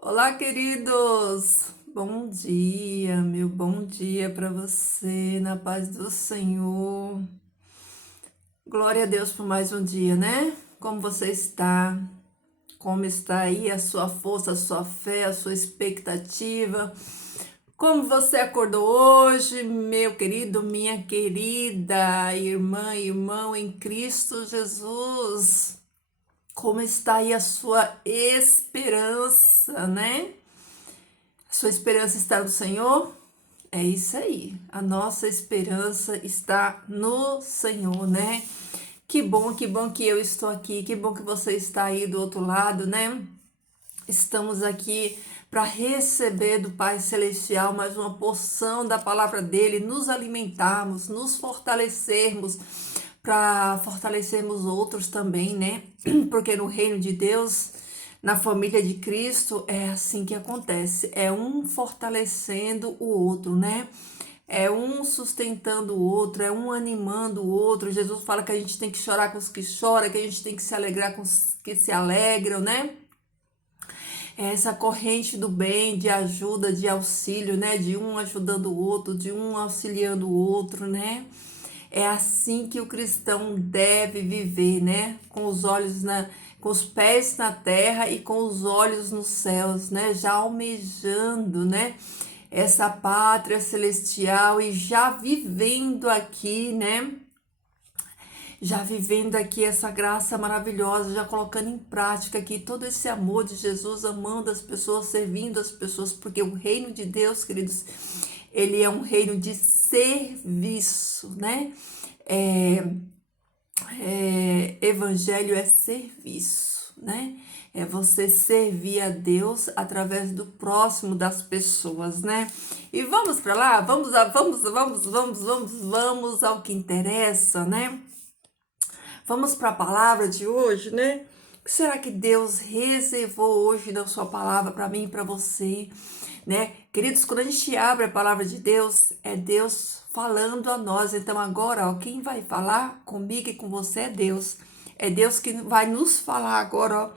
Olá, queridos! Bom dia, meu bom dia para você, na paz do Senhor. Glória a Deus por mais um dia, né? Como você está? Como está aí a sua força, a sua fé, a sua expectativa? Como você acordou hoje, meu querido, minha querida irmã, irmão em Cristo Jesus? Como está aí a sua esperança, né? Sua esperança está no Senhor? É isso aí. A nossa esperança está no Senhor, né? Que bom que eu estou aqui. Que bom que você está aí do outro lado, né? Estamos aqui para receber do Pai Celestial mais uma porção da palavra dele, nos alimentarmos, nos fortalecermos, para fortalecermos outros também, né? Porque no reino de Deus, na família de Cristo, é assim que acontece, é um fortalecendo o outro, né? É um sustentando o outro, é um animando o outro. Jesus fala que a gente tem que chorar com os que choram, que a gente tem que se alegrar com os que se alegram, né? É essa corrente do bem, de ajuda, de auxílio, né? De um ajudando o outro, de um auxiliando o outro, né? É assim que o cristão deve viver, né? Com os olhos com os pés na terra e com os olhos nos céus, né? Já almejando, né? Essa pátria celestial e já vivendo aqui, né? Já vivendo aqui essa graça maravilhosa, já colocando em prática aqui todo esse amor de Jesus, amando as pessoas, servindo as pessoas, porque o reino de Deus, queridos, ele é um reino de serviço, né? É, evangelho é serviço, né? É você servir a Deus através do próximo das pessoas, né? E vamos para lá, vamos ao que interessa, né? Vamos para a palavra de hoje, né? O que será que Deus reservou hoje na sua palavra para mim e para você, né? Queridos, quando a gente abre a palavra de Deus, é Deus falando a nós. Então agora, ó, quem vai falar comigo e com você é Deus. É Deus que vai nos falar agora, ó,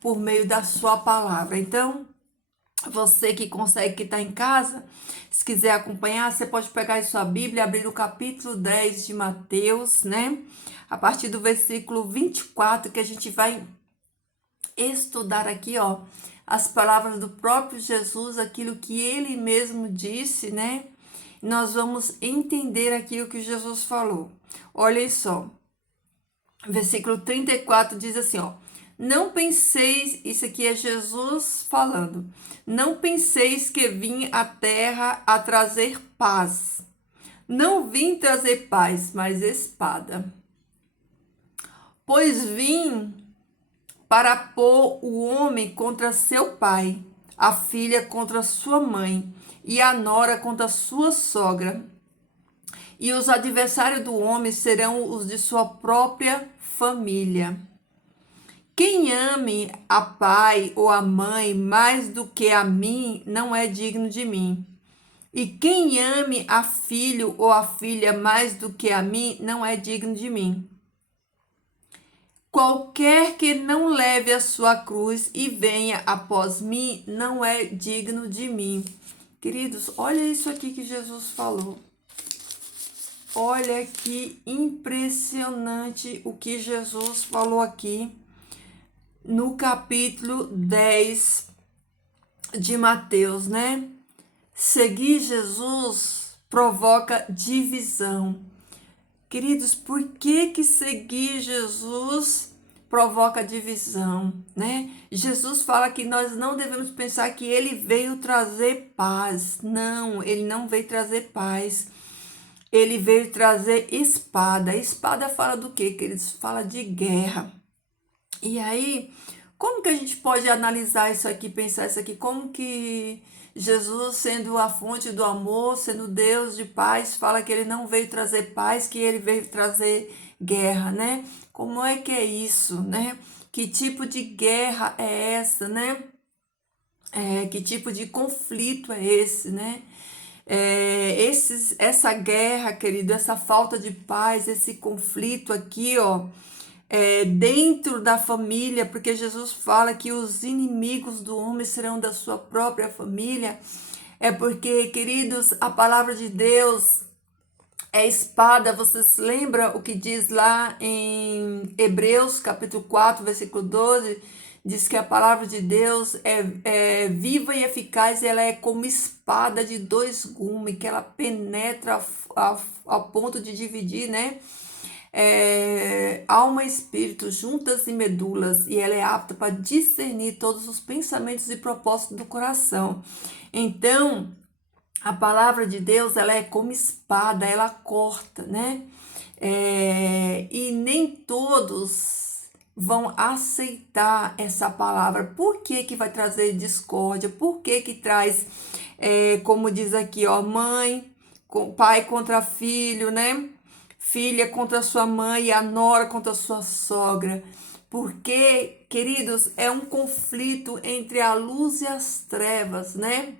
por meio da sua palavra. Então, você que consegue, que está em casa, se quiser acompanhar, você pode pegar a sua Bíblia e abrir o capítulo 10 de Mateus, né? A partir do versículo 24, que a gente vai estudar aqui, ó, as palavras do próprio Jesus, aquilo que ele mesmo disse, né? Nós vamos entender aqui o que Jesus falou. Olhem só, versículo 34 diz assim, ó: Não penseis, isso aqui é Jesus falando, não penseis que vim à terra a trazer paz. Não vim trazer paz, mas espada. Pois vim para pôr o homem contra seu pai, a filha contra sua mãe, e a nora contra sua sogra. E os adversários do homem serão os de sua própria família. Quem ame a pai ou a mãe mais do que a mim não é digno de mim. E quem ame a filho ou a filha mais do que a mim não é digno de mim. Qualquer que não leve a sua cruz e venha após mim não é digno de mim. Queridos, olha isso aqui que Jesus falou. Olha que impressionante o que Jesus falou aqui no capítulo 10 de Mateus, né? Seguir Jesus provoca divisão. Queridos, por que que seguir Jesus provoca divisão, né? Jesus fala que nós não devemos pensar que ele veio trazer paz. Não, ele não veio trazer paz. Ele veio trazer espada. Espada fala do quê, queridos? Fala de guerra. E aí, como que a gente pode analisar isso aqui, pensar isso aqui? Como que Jesus, sendo a fonte do amor, sendo Deus de paz, fala que ele não veio trazer paz, que ele veio trazer guerra, né? Como é que é isso, né? Que tipo de guerra é essa, né? Que tipo de conflito é esse, né? Essa guerra, querido, essa falta de paz, esse conflito aqui, ó, dentro da família, porque Jesus fala que os inimigos do homem serão da sua própria família. É porque, queridos, a palavra de Deus é espada. Vocês lembram o que diz lá em Hebreus, capítulo 4, versículo 12? Diz que a palavra de Deus é viva e eficaz, e ela é como espada de dois gumes, que ela penetra ao ponto de dividir, né? Alma e espírito, juntas e medulas, e ela é apta para discernir todos os pensamentos e propósitos do coração. Então, a palavra de Deus, ela é como espada, ela corta, né? E nem todos vão aceitar essa palavra. Por que que vai trazer discórdia? Por que que traz, como diz aqui, ó, mãe, pai contra filho, né? Filha contra sua mãe e a nora contra sua sogra. Porque, queridos, é um conflito entre a luz e as trevas, né?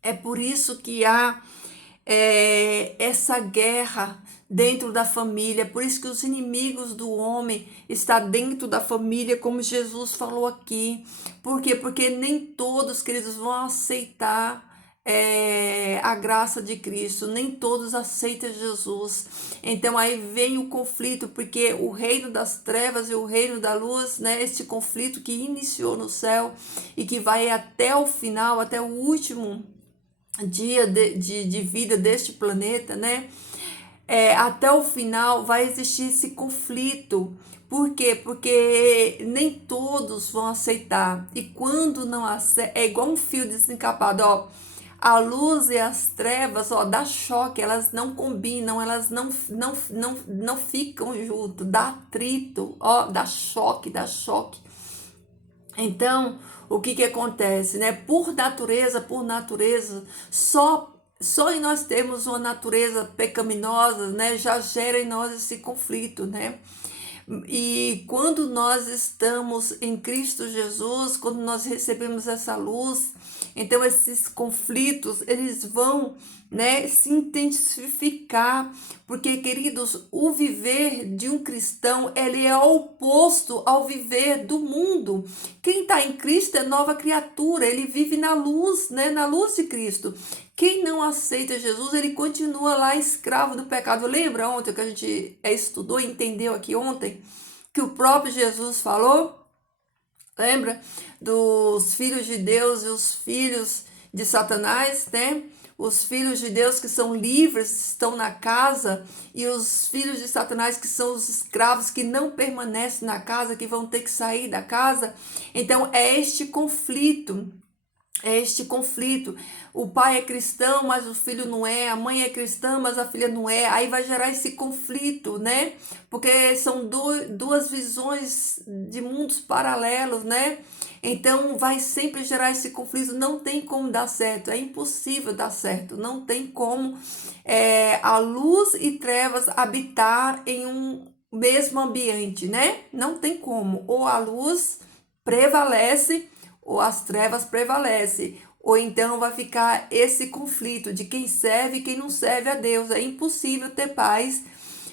É por isso que há essa guerra dentro da família, por isso que os inimigos do homem estão dentro da família, como Jesus falou aqui. Por quê? Porque nem todos, queridos, vão aceitar a graça de Cristo, nem todos aceitam Jesus. Então aí vem o conflito, porque o reino das trevas e o reino da luz, né, este conflito que iniciou no céu e que vai até o final, até o último dia de vida deste planeta, né? Até o final vai existir esse conflito. Por quê? Porque nem todos vão aceitar. E quando não aceita, é igual um fio desencapado, ó. A luz e as trevas, ó, dá choque, elas não combinam, elas não ficam junto, dá atrito, ó, dá choque, dá choque. Então, o que que acontece, né? Por natureza, só em nós termos uma natureza pecaminosa, né, já gera em nós esse conflito, né? E quando nós estamos em Cristo Jesus, quando nós recebemos essa luz, então esses conflitos, eles vão, né, se intensificar, porque, queridos, o viver de um cristão, ele é oposto ao viver do mundo. Quem está em Cristo é nova criatura, ele vive na luz, né, na luz de Cristo. Quem não aceita Jesus, ele continua lá escravo do pecado. Lembra ontem que a gente estudou e entendeu aqui ontem? Que o próprio Jesus falou? Lembra? Dos filhos de Deus e os filhos de Satanás, né? Os filhos de Deus que são livres estão na casa, e os filhos de Satanás que são os escravos que não permanecem na casa, que vão ter que sair da casa. Então é este conflito. O pai é cristão, mas o filho não é. A mãe é cristã, mas a filha não é. Aí vai gerar esse conflito, né? Porque são duas visões de mundos paralelos, né? Então vai sempre gerar esse conflito. Não tem como dar certo. É impossível dar certo. Não tem como a luz e trevas habitar em um mesmo ambiente, né? Não tem como. Ou a luz prevalece ou as trevas prevalecem, ou então vai ficar esse conflito de quem serve e quem não serve a Deus. É impossível ter paz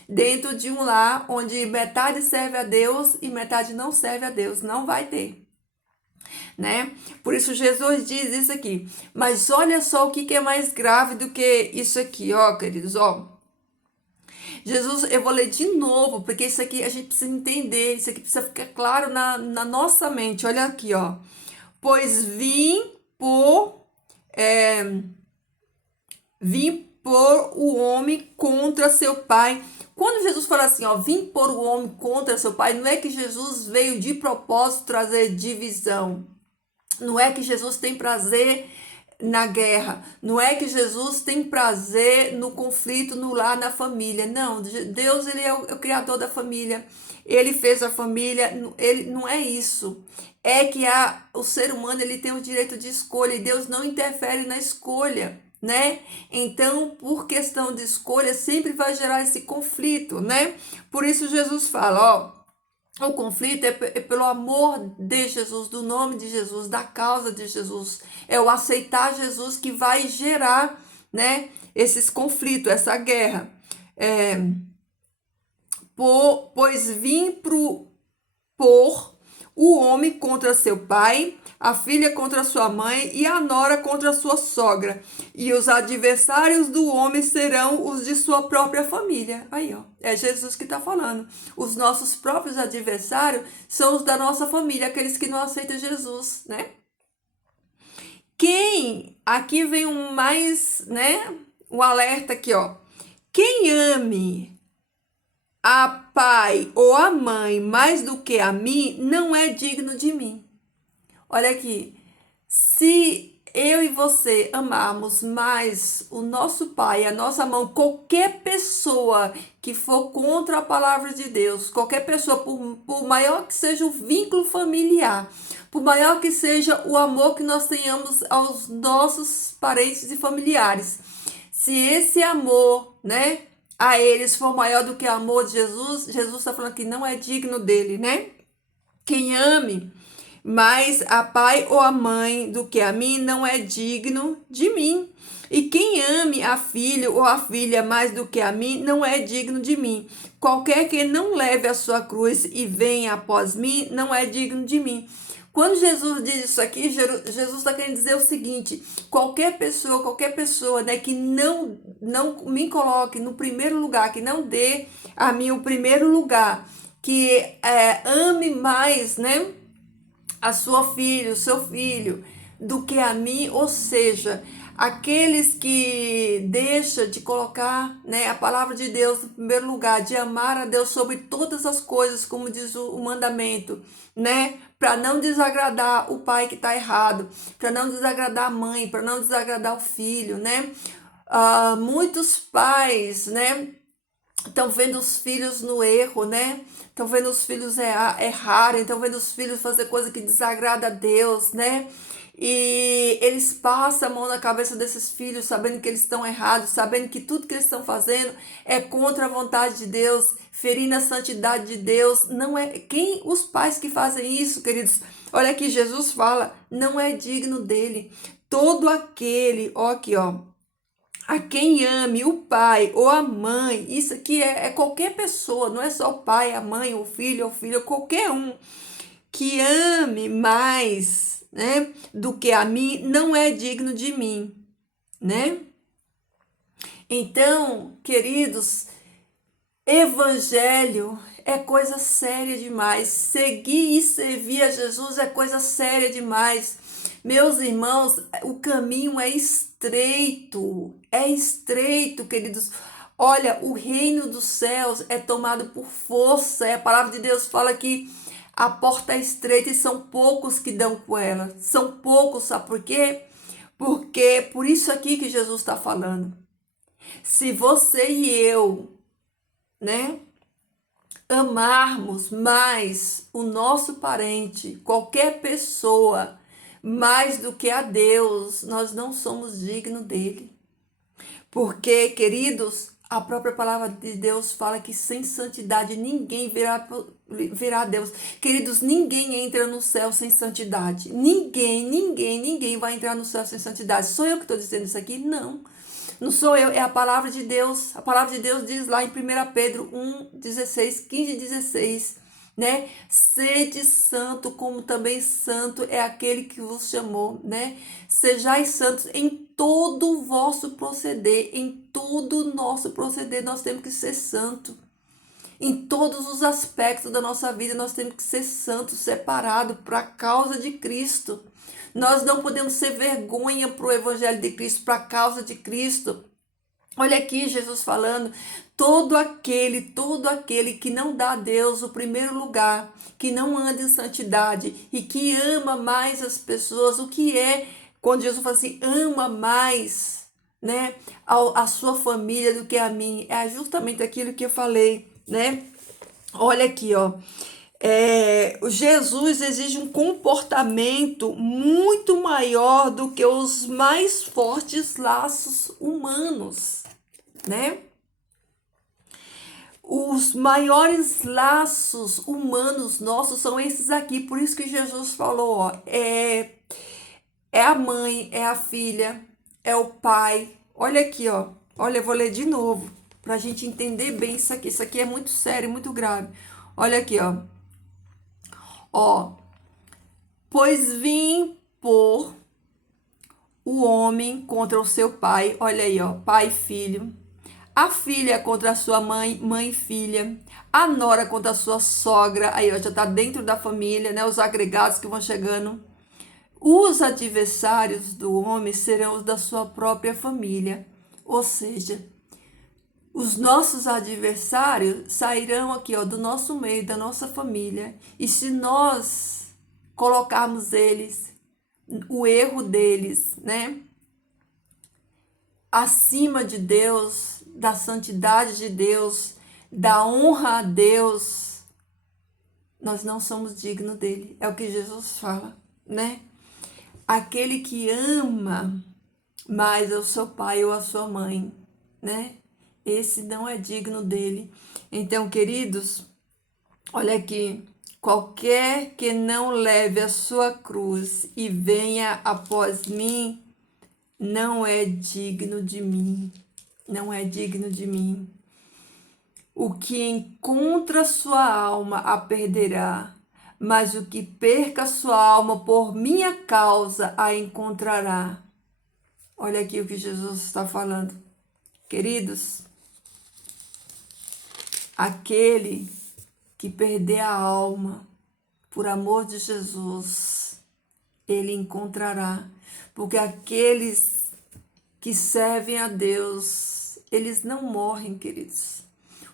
dentro de um lar onde metade serve a Deus e metade não serve a Deus. Não vai ter, né? Por isso Jesus diz isso aqui. Mas olha só o que é mais grave do que isso aqui, ó, queridos, ó. Jesus, eu vou ler de novo, porque isso aqui a gente precisa entender, isso aqui precisa ficar claro na nossa mente. Olha aqui, ó. Pois vim por o homem contra seu pai. Quando Jesus fala assim, ó, vim por o homem contra seu pai, não é que Jesus veio de propósito trazer divisão. Não é que Jesus tem prazer na guerra. Não é que Jesus tem prazer no conflito no lar, na família. Não, Deus, ele é o criador da família. Ele fez a família, ele não é isso. É que o ser humano, ele tem o direito de escolha, e Deus não interfere na escolha, né? Então, por questão de escolha, sempre vai gerar esse conflito, né? Por isso Jesus fala, ó, o conflito é pelo amor de Jesus, do nome de Jesus, da causa de Jesus. É o aceitar Jesus que vai gerar, né, esses conflitos, essa guerra. pois vim por o homem contra seu pai, a filha contra sua mãe e a nora contra sua sogra. E os adversários do homem serão os de sua própria família. Aí, ó, é Jesus que está falando. Os nossos próprios adversários são os da nossa família, aqueles que não aceitam Jesus, né? Aqui vem um mais, né? Um alerta aqui, ó. Quem ame a pai ou a mãe mais do que a mim, não é digno de mim. Olha aqui, se eu e você amarmos mais o nosso pai, a nossa mãe, qualquer pessoa que for contra a palavra de Deus, qualquer pessoa, por maior que seja o vínculo familiar, por maior que seja o amor que nós tenhamos aos nossos parentes e familiares, se esse amor, né, a eles for maior do que o amor de Jesus, Jesus está falando que não é digno dele, né? Quem ame mais a pai ou a mãe do que a mim não é digno de mim. E quem ame a filho ou a filha mais do que a mim não é digno de mim. Qualquer que não leve a sua cruz e venha após mim não é digno de mim. Quando Jesus diz isso aqui, Jesus está querendo dizer o seguinte: qualquer pessoa, né, que não me coloque no primeiro lugar, que não dê a mim o primeiro lugar, que ame mais, né, a sua filha, o seu filho, do que a mim, ou seja, aqueles que deixam de colocar, né, a palavra de Deus no primeiro lugar, de amar a Deus sobre todas as coisas, como diz o mandamento, né, para não desagradar o pai que está errado, para não desagradar a mãe, para não desagradar o filho, né? Muitos pais, né, estão vendo os filhos no erro, né? Estão vendo os filhos errarem, estão vendo os filhos fazer coisa que desagrada a Deus, né? E eles passam a mão na cabeça desses filhos, sabendo que eles estão errados, sabendo que tudo que eles estão fazendo é contra a vontade de Deus, ferindo a santidade de Deus. Não é quem os pais que fazem isso, queridos. Olha aqui, Jesus fala, não é digno dele. Todo aquele, ó aqui, ó, a quem ame o pai ou a mãe, isso aqui é qualquer pessoa, não é só o pai, a mãe, o filho, qualquer um que ame mais, né, do que a mim, não é digno de mim, né? Então, queridos, evangelho é coisa séria demais. Seguir e servir a Jesus é coisa séria demais. Meus irmãos, o caminho é estreito, queridos. Olha, o reino dos céus é tomado por força. A palavra de Deus fala que a porta é estreita e são poucos que dão por ela. São poucos, sabe por quê? Porque por isso aqui que Jesus está falando. Se você e eu, né, amarmos mais o nosso parente, qualquer pessoa, mais do que a Deus, nós não somos dignos dele. Porque, queridos, a própria palavra de Deus fala que sem santidade ninguém verá Deus. Queridos, ninguém entra no céu sem santidade. Ninguém vai entrar no céu sem santidade. Sou eu que estou dizendo isso aqui? Não. Não sou eu, é a palavra de Deus. A palavra de Deus diz lá em 1 Pedro 1:16, 15 e 16, né? Sede santo, como também santo é aquele que vos chamou, né? Sejais santos em todo o vosso proceder, em todo o nosso proceder, nós temos que ser santo. Em todos os aspectos da nossa vida, nós temos que ser santos, separados para a causa de Cristo. Nós não podemos ser vergonha para o Evangelho de Cristo, para a causa de Cristo. Olha aqui Jesus falando, todo aquele que não dá a Deus o primeiro lugar, que não anda em santidade e que ama mais as pessoas, o que é, quando Jesus fala assim, ama mais, né, a sua família do que a mim, é justamente aquilo que eu falei, né? Olha aqui, ó. Jesus exige um comportamento muito maior do que os mais fortes laços humanos, né? Os maiores laços humanos nossos são esses aqui, por isso que Jesus falou, ó, é a mãe, é a filha, é o pai. Olha aqui, ó. Olha, eu vou ler de novo. para a gente entender bem isso aqui. Isso aqui é muito sério, muito grave. Olha aqui, ó. Ó, pois vim por o homem contra o seu pai. Olha aí, ó, pai e filho. A filha contra a sua mãe, mãe e filha. A nora contra a sua sogra. Aí, ó, já tá dentro da família, né? Os agregados que vão chegando. Os adversários do homem serão os da sua própria família. Ou seja, os nossos adversários sairão aqui, ó, do nosso meio, da nossa família. E se nós colocarmos eles, o erro deles, né, acima de Deus, da santidade de Deus, da honra a Deus, nós não somos dignos dele. É o que Jesus fala, né? Aquele que ama mais o seu pai ou a sua mãe, né? Esse não é digno dele. Então, queridos, olha aqui. Qualquer que não leve a sua cruz e venha após mim, não é digno de mim. Não é digno de mim. O que encontra sua alma a perderá, mas o que perca sua alma por minha causa a encontrará. Olha aqui o que Jesus está falando. Queridos, aquele que perder a alma por amor de Jesus, ele encontrará. Porque aqueles que servem a Deus, eles não morrem, queridos.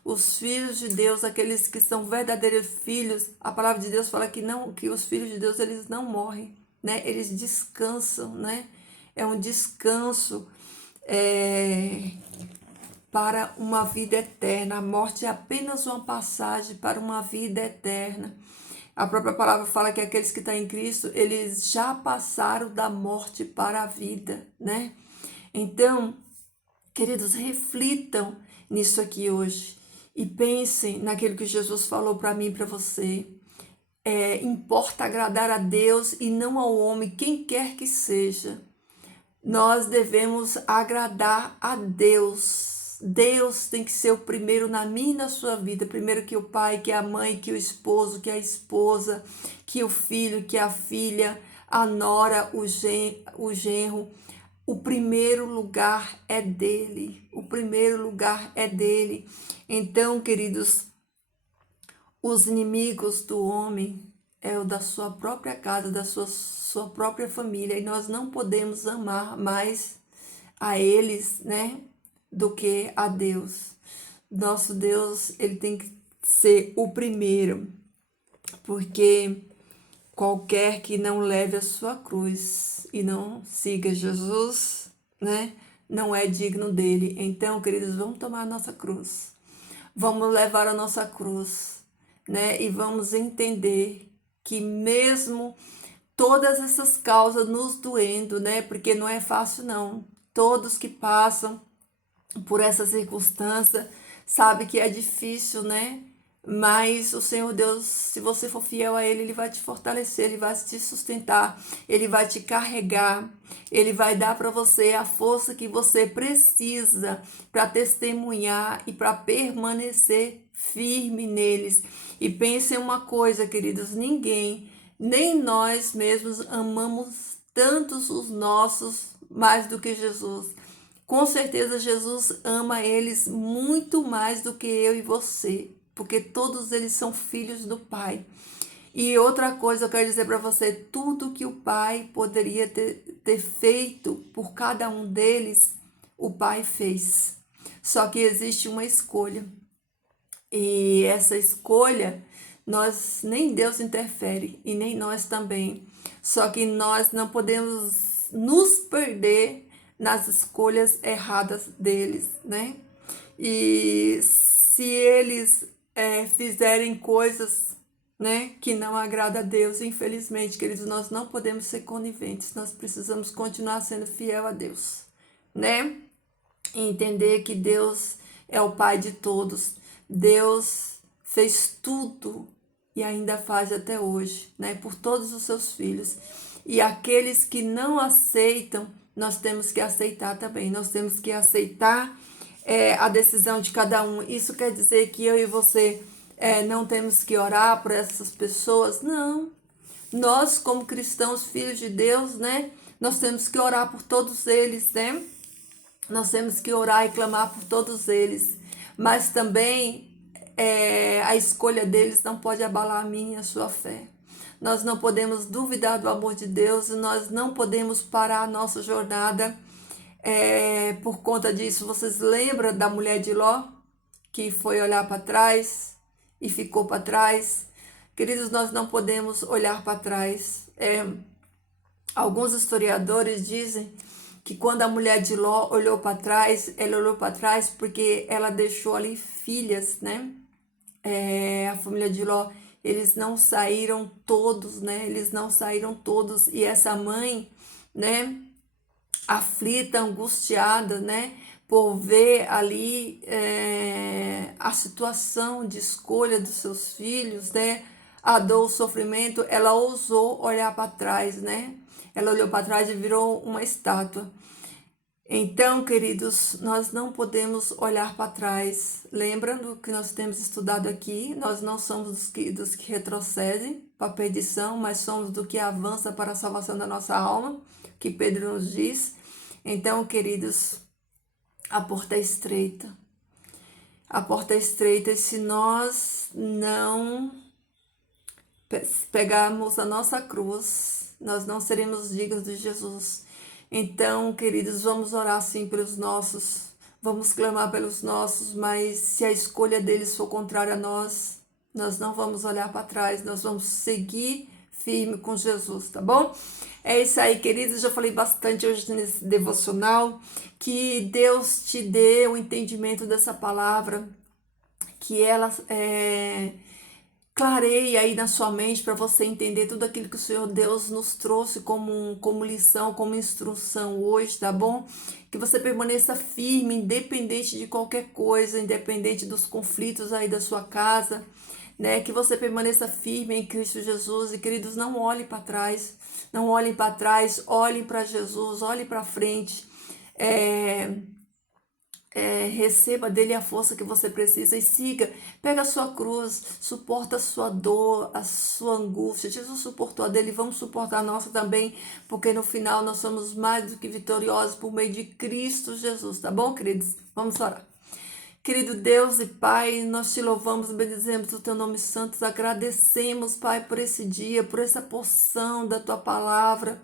Os filhos de Deus, aqueles que são verdadeiros filhos, a palavra de Deus fala que os filhos de Deus, eles não morrem, né? Eles descansam, né? É um descanso para uma vida eterna. A morte é apenas uma passagem para uma vida eterna. A própria palavra fala que aqueles que estão em Cristo, eles já passaram da morte para a vida, né? Então, queridos, reflitam nisso aqui hoje e pensem naquilo que Jesus falou para mim e para você. Importa agradar a Deus e não ao homem, quem quer que seja. Nós devemos agradar a Deus. Deus tem que ser o primeiro na minha e na sua vida. Primeiro que o pai, que a mãe, que o esposo, que a esposa, que o filho, que a filha, a nora, o genro. O primeiro lugar é dele. O primeiro lugar é dele. Então, queridos, os inimigos do homem é o da sua própria casa, da sua própria família. E nós não podemos amar mais a eles, né, do que a Deus. Nosso Deus, ele tem que ser o primeiro, porque qualquer que não leve a sua cruz e não siga Jesus, né, não é digno dele. Então, queridos, vamos tomar a nossa cruz. Vamos levar a nossa cruz, né, e vamos entender que mesmo todas essas causas nos doendo, né, porque não é fácil não. Todos que passam por essa circunstância sabe que é difícil, né? Mas o Senhor Deus, se você for fiel a Ele, Ele vai te fortalecer, Ele vai te sustentar, Ele vai te carregar, Ele vai dar para você a força que você precisa para testemunhar e para permanecer firme neles. E pense em uma coisa, queridos, ninguém, nem nós mesmos amamos tantos os nossos mais do que Jesus. Com certeza Jesus ama eles muito mais do que eu e você, porque todos eles são filhos do Pai. E outra coisa eu quero dizer para você, tudo que o Pai poderia ter feito por cada um deles, o Pai fez. Só que existe uma escolha. E essa escolha, nem Deus interfere e nem nós também. Só que nós não podemos nos perder nas escolhas erradas deles, né? E se eles fizerem coisas, né, que não agrada a Deus, infelizmente, queridos, nós não podemos ser coniventes, nós precisamos continuar sendo fiel a Deus, né? E entender que Deus é o Pai de todos, Deus fez tudo e ainda faz até hoje, né, por todos os seus filhos. E aqueles que não aceitam, nós temos que aceitar também. Nós temos que aceitar a decisão de cada um. Isso quer dizer que eu e você não temos que orar por essas pessoas? Não. Nós, como cristãos, filhos de Deus, né? Nós temos que orar por todos eles, né? Nós temos que orar e clamar por todos eles. Mas também a escolha deles não pode abalar a minha e a sua fé. Nós não podemos duvidar do amor de Deus e nós não podemos parar a nossa jornada por conta disso. Vocês lembram da mulher de Ló, que foi olhar para trás e ficou para trás? Queridos, nós não podemos olhar para trás. Alguns historiadores dizem que quando a mulher de Ló olhou para trás, ela olhou para trás porque ela deixou ali filhas, né? A família de Ló, eles não saíram todos, né? Eles não saíram todos. E essa mãe, né? Aflita, angustiada, né? Por ver ali a situação de escolha dos seus filhos, né? A dor, o sofrimento, ela ousou olhar para trás, né? Ela olhou para trás e virou uma estátua. Então, queridos, nós não podemos olhar para trás. Lembrando que nós temos estudado aqui, nós não somos dos que retrocedem para a perdição, mas somos do que avança para a salvação da nossa alma, que Pedro nos diz. Então, queridos, a porta é estreita. A porta é estreita e se nós não pegarmos a nossa cruz, nós não seremos dignos de Jesus. Então, queridos, vamos orar sim pelos nossos, vamos clamar pelos nossos, mas se a escolha deles for contrária a nós, nós não vamos olhar para trás, nós vamos seguir firme com Jesus, tá bom? É isso aí, queridos, já falei bastante hoje nesse devocional, que Deus te dê o entendimento dessa palavra, que ela clareie aí na sua mente para você entender tudo aquilo que o Senhor Deus nos trouxe como lição, como instrução hoje, tá bom? Que você permaneça firme, independente de qualquer coisa, independente dos conflitos aí da sua casa, né? Que você permaneça firme em Cristo Jesus e, queridos, não olhem para trás, não olhem para trás, olhem para Jesus, olhem para frente. Receba dele a força que você precisa e siga. Pega a sua cruz, suporta a sua dor, a sua angústia. Jesus suportou a dele, vamos suportar a nossa também, porque no final nós somos mais do que vitoriosos por meio de Cristo Jesus, tá bom, queridos? Vamos orar. Querido Deus e Pai, nós te louvamos e bendizemos o teu nome santo, agradecemos, Pai, por esse dia, por essa porção da tua palavra,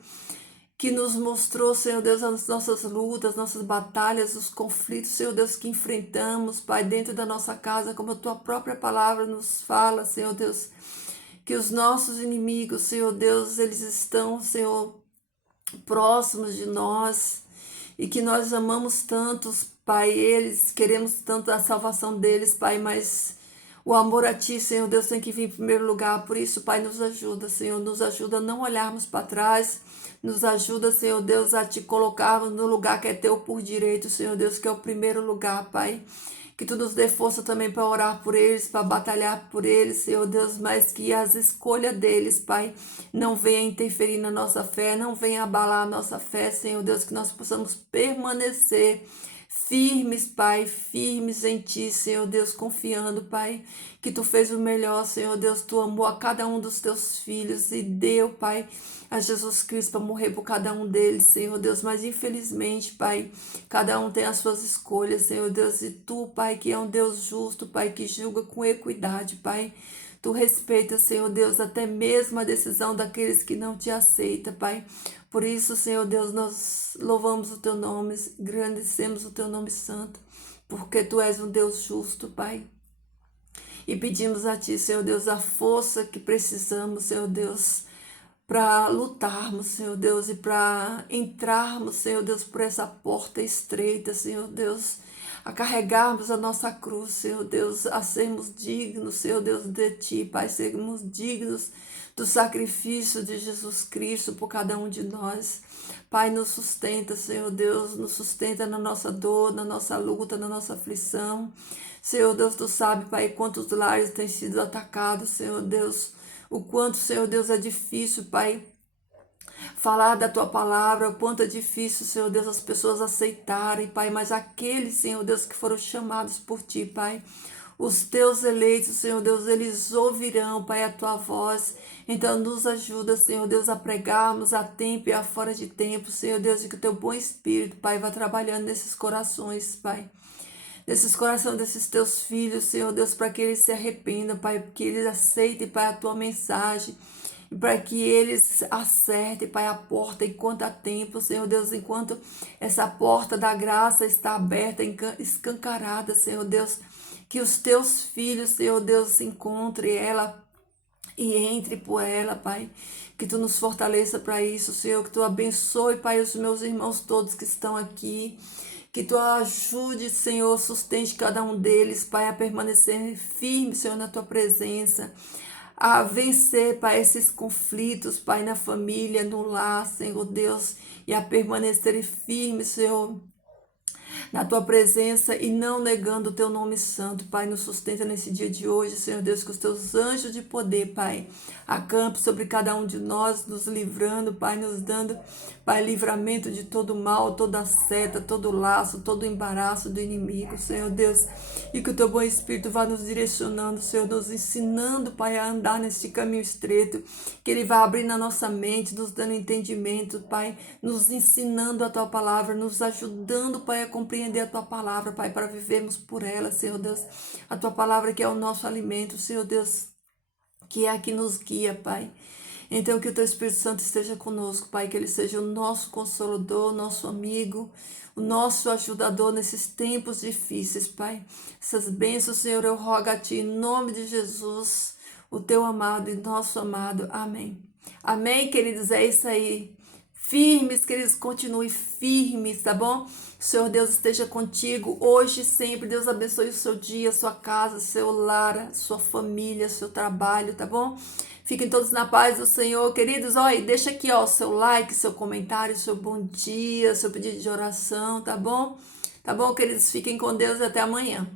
que nos mostrou, Senhor Deus, as nossas lutas, nossas batalhas, os conflitos, Senhor Deus, que enfrentamos, Pai, dentro da nossa casa, como a tua própria palavra nos fala, Senhor Deus, que os nossos inimigos, Senhor Deus, eles estão, Senhor, próximos de nós e que nós amamos tantos, Pai, eles, queremos tanto a salvação deles, Pai, mas o amor a Ti, Senhor Deus, tem que vir em primeiro lugar. Por isso, Pai, nos ajuda, Senhor, nos ajuda a não olharmos para trás, nos ajuda, Senhor Deus, a Te colocarmos no lugar que é Teu por direito, Senhor Deus, que é o primeiro lugar, Pai. Que Tu nos dê força também para orar por eles, para batalhar por eles, Senhor Deus, mas que as escolhas deles, Pai, não venha interferir na nossa fé, não venha abalar a nossa fé, Senhor Deus, que nós possamos permanecer firmes, Pai, firmes em Ti, Senhor Deus, confiando, Pai, que Tu fez o melhor, Senhor Deus, Tu amou a cada um dos Teus filhos e deu, Pai, a Jesus Cristo para morrer por cada um deles, Senhor Deus, mas infelizmente, Pai, cada um tem as suas escolhas, Senhor Deus, e Tu, Pai, que é um Deus justo, Pai, que julga com equidade, Pai, Tu respeita, Senhor Deus, até mesmo a decisão daqueles que não Te aceitam, Pai. Por isso, Senhor Deus, nós louvamos o Teu nome, engrandecemos o Teu nome santo, porque Tu és um Deus justo, Pai. E pedimos a Ti, Senhor Deus, a força que precisamos, Senhor Deus, para lutarmos, Senhor Deus, e para entrarmos, Senhor Deus, por essa porta estreita, Senhor Deus, a carregarmos a nossa cruz, Senhor Deus, a sermos dignos, Senhor Deus, de Ti, Pai, sermos dignos do sacrifício de Jesus Cristo por cada um de nós. Pai, nos sustenta, Senhor Deus, nos sustenta na nossa dor, na nossa luta, na nossa aflição. Senhor Deus, Tu sabe, Pai, quantos lares têm sido atacados, Senhor Deus, o quanto, Senhor Deus, é difícil, Pai, falar da tua palavra, o quanto é difícil, Senhor Deus, as pessoas aceitarem, Pai, mas aqueles, Senhor Deus, que foram chamados por Ti, Pai, os Teus eleitos, Senhor Deus, eles ouvirão, Pai, a Tua voz. Então, nos ajuda, Senhor Deus, a pregarmos a tempo e a fora de tempo, Senhor Deus, e que o Teu bom Espírito, Pai, vá trabalhando nesses corações, Pai. Nesses corações desses Teus filhos, Senhor Deus, para que eles se arrependam, Pai, que eles aceitem, Pai, a Tua mensagem, e para que eles acertem, Pai, a porta enquanto há tempo, Senhor Deus, enquanto essa porta da graça está aberta, escancarada, Senhor Deus, que os Teus filhos, Senhor Deus, encontrem ela e entre por ela, Pai. Que Tu nos fortaleça para isso, Senhor, que Tu abençoe, Pai, os meus irmãos todos que estão aqui. Que Tu ajude, Senhor, sustente cada um deles, Pai, a permanecer firme, Senhor, na Tua presença, a vencer, Pai, esses conflitos, Pai, na família, no lar, Senhor Deus, e a permanecer firme, Senhor, na Tua presença e não negando o Teu nome santo, Pai, nos sustenta nesse dia de hoje, Senhor Deus, que os Teus anjos de poder, Pai, acampe sobre cada um de nós, nos livrando, Pai, nos dando, Pai, livramento de todo mal, toda seta, todo laço, todo embaraço do inimigo, Senhor Deus, e que o Teu bom Espírito vá nos direcionando, Senhor, nos ensinando, Pai, a andar neste caminho estreito, que Ele vá abrir na nossa mente, nos dando entendimento, Pai, nos ensinando a Tua palavra, nos ajudando, Pai, a compreender a Tua palavra, Pai, para vivermos por ela, Senhor Deus, a Tua palavra que é o nosso alimento, Senhor Deus, que é a que nos guia, Pai. Então, que o Teu Espírito Santo esteja conosco, Pai, que Ele seja o nosso consolador, nosso amigo, o nosso ajudador nesses tempos difíceis, Pai. Essas bênçãos, Senhor, eu rogo a Ti, em nome de Jesus, o Teu amado e nosso amado. Amém. Amém, queridos? É isso aí. Firmes, queridos, continue firmes, tá bom? O Senhor Deus esteja contigo hoje e sempre. Deus abençoe o seu dia, sua casa, seu lar, sua família, seu trabalho, tá bom? Fiquem todos na paz do Senhor, queridos. Olha, deixa aqui, ó, seu like, seu comentário, seu bom dia, seu pedido de oração, tá bom? Tá bom, queridos? Fiquem com Deus e até amanhã.